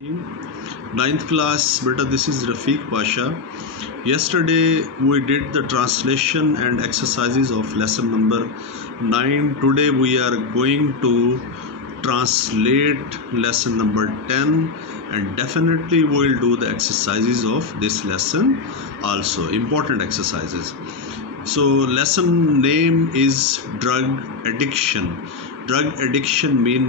Ninth class, beta, this is Rafiq Pasha. Yesterday we did the translation and exercises of lesson number 9. Today we are going to translate lesson number 10, and definitely we will do the exercises of this lesson also, important exercises. So lesson name is drug addiction. Drug addiction mean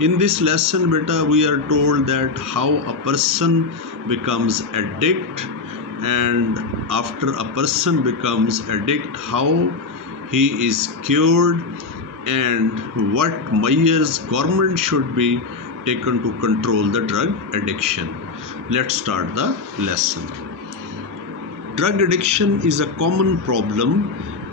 In this lesson, beta, we are told that how a person becomes addict, and after a person becomes addict, how he is cured, and what measures government should be taken to control the drug addiction. Let's start the lesson. Drug addiction is a common problem.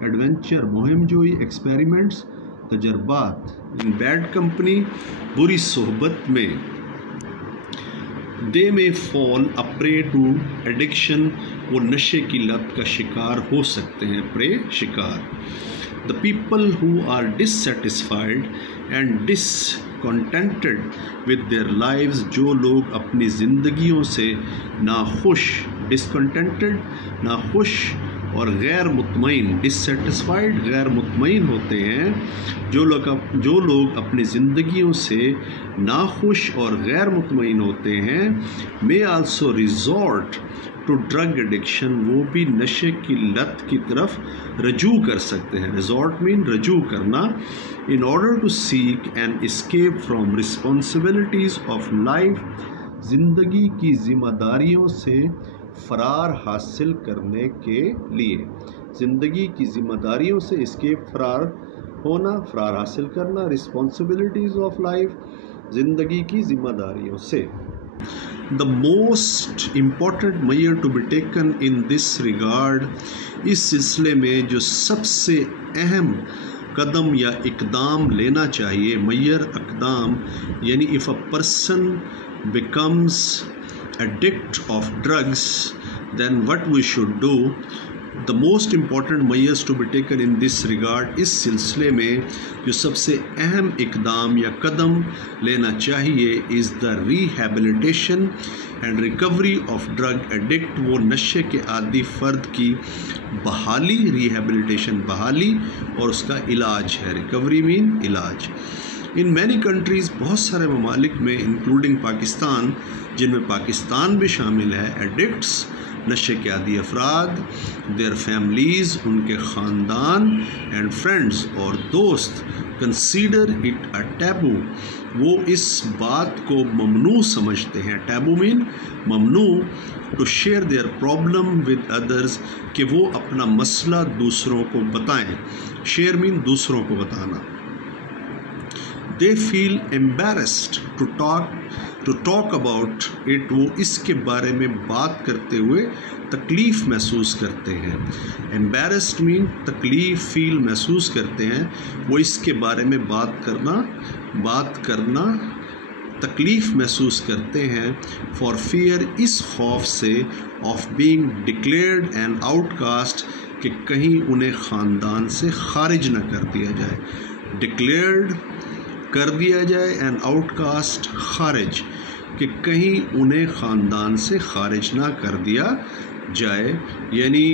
Adventure مہم جوئی، experiments تجربات. ان bad company بری صحبت میں they may fall a prey to addiction، وہ نشے کی لت کا شکار ہو سکتے ہیں. prey شکار. The people who are dissatisfied and discontented with their lives، جو لوگ اپنی زندگیوں سے ناخوش، discontented ناخوش اور غیر مطمئن، dissatisfied غیر مطمئن ہوتے ہیں، جو لوگ اپنی زندگیوں سے ناخوش اور غیر مطمئن ہوتے ہیں. may also resort to drug addiction، وہ بھی نشے کی لت کی طرف رجوع کر سکتے ہیں. resort mean رجوع کرنا. in order to seek an escape from responsibilities of life، زندگی کی ذمہ داریوں سے فرار حاصل کرنے کے لیے. زندگی کی ذمہ داریوں سے اسکیپ، فرار ہونا، فرار حاصل کرنا. رسپانسبلٹیز آف لائف، زندگی کی ذمہ داریوں سے. The most important measure to be taken in this regard، اس سلسلے میں جو سب سے اہم قدم یا اقدام لینا چاہیے، میئر اقدام، یعنی if a person becomes addict of drugs then what we should do. The most important measures to be taken in this regard، اس سلسلے میں جو سب سے اہم اقدام یا قدم لینا چاہیے is the rehabilitation and recovery of drug addict، وہ نشے کے عادی فرد کی بحالی، ریہیبلیٹیشن بحالی، اور اس کا علاج ہے. ریکوری مین علاج. ان مینی کنٹریز، بہت سارے ممالک میں انکلوڈنگ پاکستان، جن میں پاکستان بھی شامل ہے، ایڈکٹس نشے کے عادی افراد، دیئر فیملیز ان کے خاندان، اینڈ فرینڈز اور دوست، کنسیڈر اٹ اے ٹیبو، وہ اس بات کو ممنوع سمجھتے ہیں. ٹیبو مین ممنوع. To share their problem with others, کہ وہ اپنا مسئلہ دوسروں کو بتائیں. شیئر مین دوسروں کو بتانا. They feel embarrassed to talk about it، وہ اس کے بارے میں بات کرتے ہوئے تکلیف محسوس کرتے ہیں. embarrassed mean تکلیف، feel محسوس کرتے ہیں، وہ اس کے بارے میں بات کرنا تکلیف محسوس کرتے ہیں. for fear، اس خوف سے، of being declared an outcast، کہ کہیں انہیں خاندان سے خارج نہ کر دیا جائے. declared کر دیا جائے، این آؤٹ کاسٹ خارج، کہ کہیں انہیں خاندان سے خارج نہ کر دیا جائے. یعنی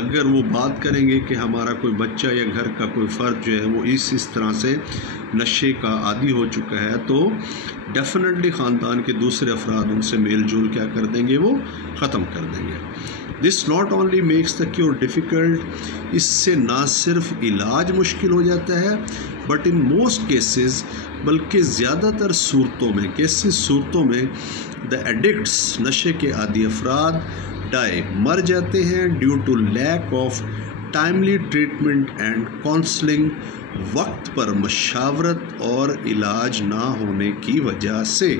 اگر وہ بات کریں گے کہ ہمارا کوئی بچہ یا گھر کا کوئی فرد جو ہے وہ اس طرح سے نشے کا عادی ہو چکا ہے، تو ڈیفینیٹلی خاندان کے دوسرے افراد ان سے میل جول کیا کر دیں گے، وہ ختم کر دیں گے. This not only makes the cure difficult, اس سے نہ صرف علاج مشکل ہو جاتا ہے، بٹ ان موسٹ کیسز، بلکہ زیادہ تر صورتوں میں دا ایڈکٹس نشے کے عادی افراد ڈائی مر جاتے ہیں due to lack of timely treatment and counselling, وقت پر مشاورت اور علاج نہ ہونے کی وجہ سے.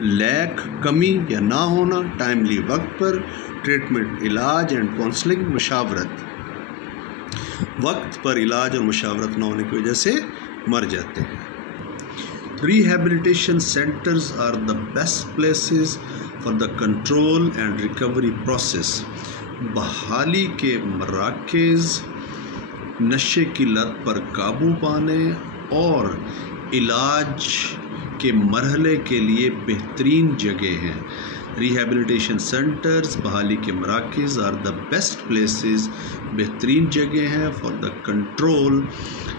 لیک کمی یا نہ ہونا، ٹائملی وقت پر، ٹریٹمنٹ علاج، اینڈ کاؤنسلنگ مشاورت، وقت پر علاج اور مشاورت نہ ہونے کی وجہ سے مر جاتے ہیں. Rehabilitation centres are the best places for the control and recovery process. بحالی کے مراکز نشے کی لت پر قابو پانے اور علاج کے مرحلے کے لیے بہترین جگہ ہیں. ریہیبلیٹیشن سینٹرز، بحالی کے مراکز، آر دا بیسٹ پلیسز، بہترین جگہ ہیں فار دا کنٹرول،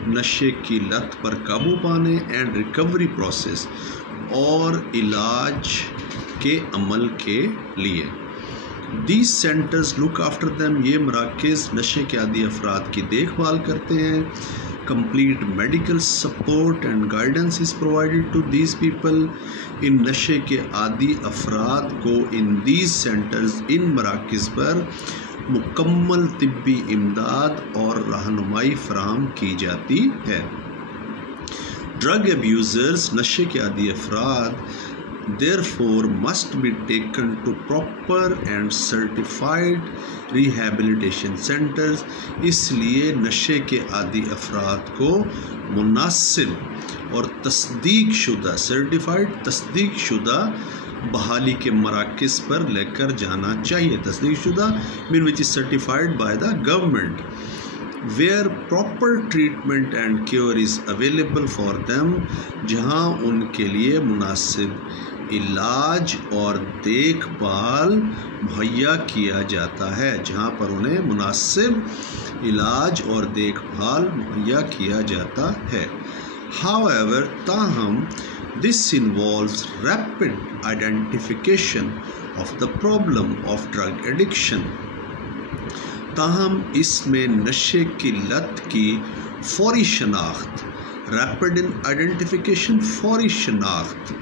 نشے کی لت پر قابو پانے، اینڈ ریکوری پروسیس، اور علاج کے عمل کے لیے. These centres look after them, یہ مراکز نشے کے عادی افراد کی دیکھ بھال کرتے ہیں. complete medical support and guidance is provided to these people. ان نشے کے عادی افراد کو ان these centers، ان مراکز پر مکمل طبی امداد اور رہنمائی فراہم کی جاتی ہے. ڈرگ ابیوزرز، نشے کے عادی افراد، therefore must be taken to proper and certified rehabilitation centers. اس لیے نشے کے عادی افراد کو مناسب اور تصدیق شدہ تصدیق شدہ بحالی کے مراکز پر لے کر جانا چاہیے. تصدیق شدہ mean which is certified by the government, where proper treatment and cure is available for them. جہاں ان کے لیے مناسب علاج اور دیکھ بھال مہیا کیا جاتا ہے. جہاں پر انہیں مناسب علاج اور دیکھ بھال مہیا کیا جاتا ہے. However, تاہم this involves rapid identification of the problem of drug addiction. تاہم اس میں نشے کی لت کی فوری شناخت، ریپڈ آئیڈینٹیفیکیشن فوری شناخت،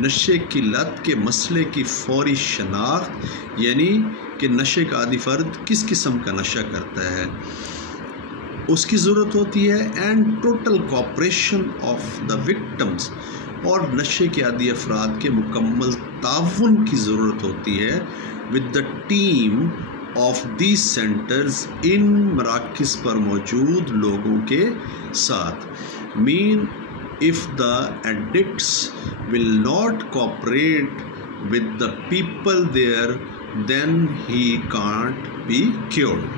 نشے کی لت کے مسئلے کی فوری شناخت یعنی کہ نشے کا عادی فرد کس قسم کا نشہ کرتا ہے اس کی ضرورت ہوتی ہے. And total cooperation of the victims, اور نشے کے عادی افراد کے مکمل تعاون کی ضرورت ہوتی ہے with the team of these centres, ان مراکز پر موجود لوگوں کے ساتھ. مین if the addicts will not cooperate with the people there, then he can't be cured.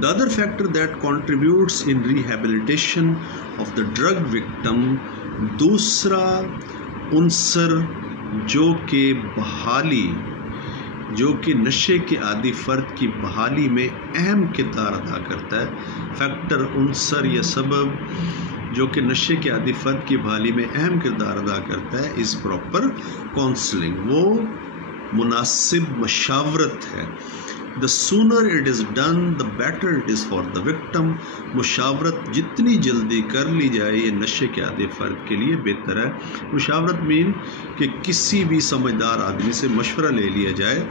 The other factor that contributes in rehabilitation of the drug victim، دوسرا عنصر جو کہ نشے کے عادی فرد کی بحالی میں اہم کردار ادا کرتا ہے، فیکٹر عنصر یا سبب جو کہ نشے کے عادی فرد کی بحالی میں اہم کردار ادا کرتا ہے، از پراپر کاؤنسلنگ، وہ مناسب مشاورت ہے. The sooner it is done, the better it is for the victim. مشاورت جتنی جلدی کر لی جائے یہ نشے کے عادی فرد کے لیے بہتر ہے. مشاورت مین کہ کسی بھی سمجھدار آدمی سے مشورہ لے لیا جائے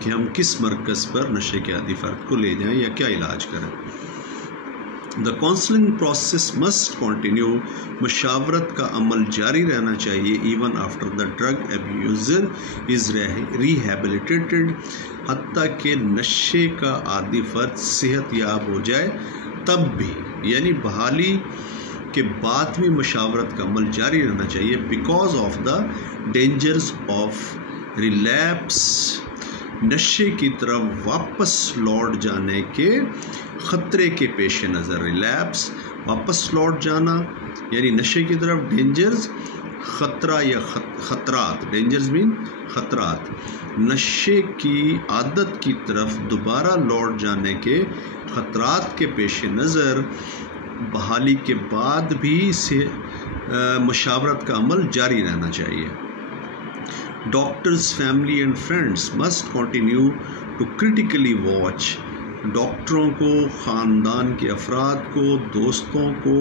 کہ ہم کس مرکز پر نشے کے عادی فرد کو لے جائیں یا کیا علاج کریں. The counseling process must continue. مشاورت کا عمل جاری رہنا چاہیے even after the drug abuser is rehabilitated. حتیٰ کہ نشے کا عادی فرد صحت یاب ہو جائے تب بھی، یعنی بحالی کے بعد بھی مشاورت کا عمل جاری رہنا چاہیے. because of the dangers of relapse، نشے کی طرف واپس لوٹ جانے کے خطرے کے پیش نظر. ریلیپس واپس لوٹ جانا یعنی نشے کی طرف، ڈینجرز خطرہ یا خطرات، ڈینجرز مین خطرات، نشے کی عادت کی طرف دوبارہ لوٹ جانے کے خطرات کے پیش نظر بحالی کے بعد بھی مشاورت کا عمل جاری رہنا چاہیے. Doctors, family and friends must continue to critically watch. ڈاکٹروں کو، خاندان کے افراد کو، دوستوں کو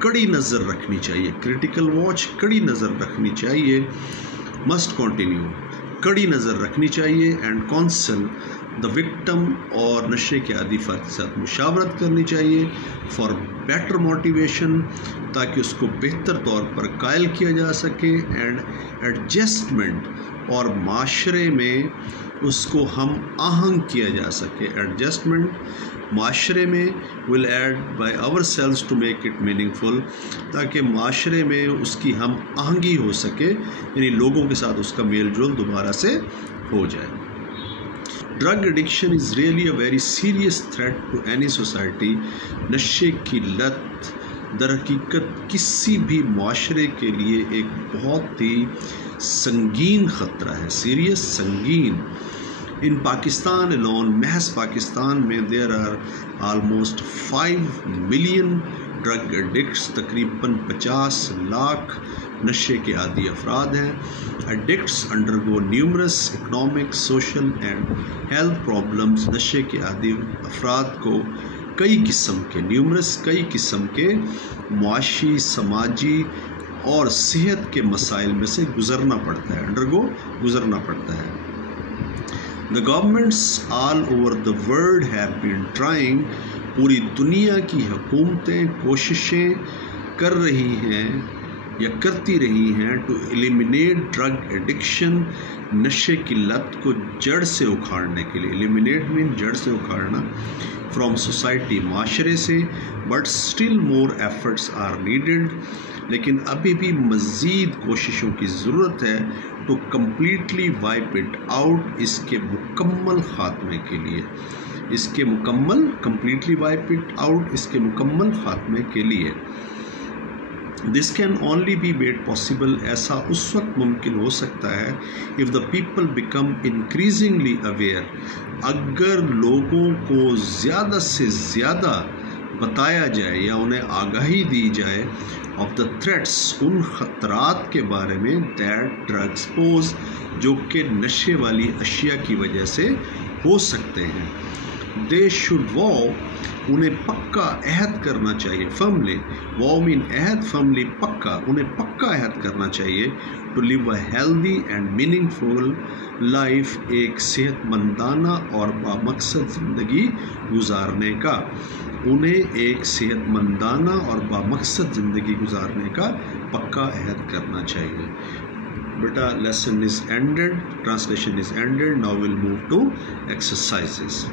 کڑی نظر رکھنی چاہیے. کریٹیکل واچ، کڑی نظر رکھنی چاہیے. مسٹ کنٹینیو، کڑی نظر رکھنی چاہیے. اینڈ کونسل دا وکٹم، اور نشے کے عادی فرد کے ساتھ مشاورت کرنی چاہیے فار بیٹر موٹیویشن، تاکہ اس کو بہتر طور پر قائل کیا جا سکے. اینڈ ایڈجسٹمنٹ، اور معاشرے میں اس کو ہم آہنگ کیا جا سکے. ایڈجسٹمنٹ معاشرے میں will aid by our cells to make it meaningful, تاکہ معاشرے میں اس کی ہم آہنگی ہو سکے، یعنی لوگوں کے ساتھ اس کا میل جول دوبارہ سے ہو جائے. Drug addiction is really a very serious threat to any society. نشے کی لت در حقیقت کسی بھی معاشرے کے لیے ایک بہت ہی سنگین خطرہ ہے. سیریس، سنگین. ان پاکستان alone، محض پاکستان میں there are almost 5 million drug addicts, تقریباً 50 لاکھ نشے کے عادی افراد ہیں. Addicts undergo numerous economic, social and health problems. نشے کے عادی افراد کو کئی قسم کے معاشی، سماجی اور صحت کے مسائل میں سے گزرنا پڑتا ہے، گزرنا پڑتا ہے. The governments all over the world have been trying، پوری دنیا کی حکومتیں کوششیں کر رہی ہیں یا کرتی رہی ہیں ٹو ایلیمینیٹ ڈرگ ایڈکشن، نشے کی لت کو جڑ سے اکھاڑنے کے لیے. ایلیمینیٹ مین جڑ سے اکھاڑنا، فرام سوسائٹی، معاشرے سے. But still more efforts are needed, لیکن ابھی بھی مزید کوششوں کی ضرورت ہے to completely wipe it out, اس کے مکمل خاتمے کے لیے. اس کے مکمل کمپلیٹلی وائپ اٹ آؤٹ، اس کے مکمل خاتمے کے لیے. This can only be made possible, ایسا اس وقت ممکن ہو سکتا ہے if the people become increasingly aware، اگر لوگوں کو زیادہ سے زیادہ بتایا جائے یا انہیں آگاہی دی جائے آف دا تھریٹس، ان خطرات کے بارے میں دیٹ ڈرگس پوز، جو کہ نشے والی اشیاء کی وجہ سے ہو سکتے ہیں. دے شوڈ واو، انہیں پکا عہد کرنا چاہیے. فرملی، واو مین عہد، فرملی پکا، انہیں پکا عہد کرنا چاہیے to live a healthy and meaningful life, ایک صحت مندانہ اور بامقصد زندگی گزارنے کا. انہیں ایک صحت مندانہ اور بامقصد زندگی گزارنے کا پکا عہد کرنا چاہیے. بیٹا lesson is ended, translation is ended. Now we'll move to exercises.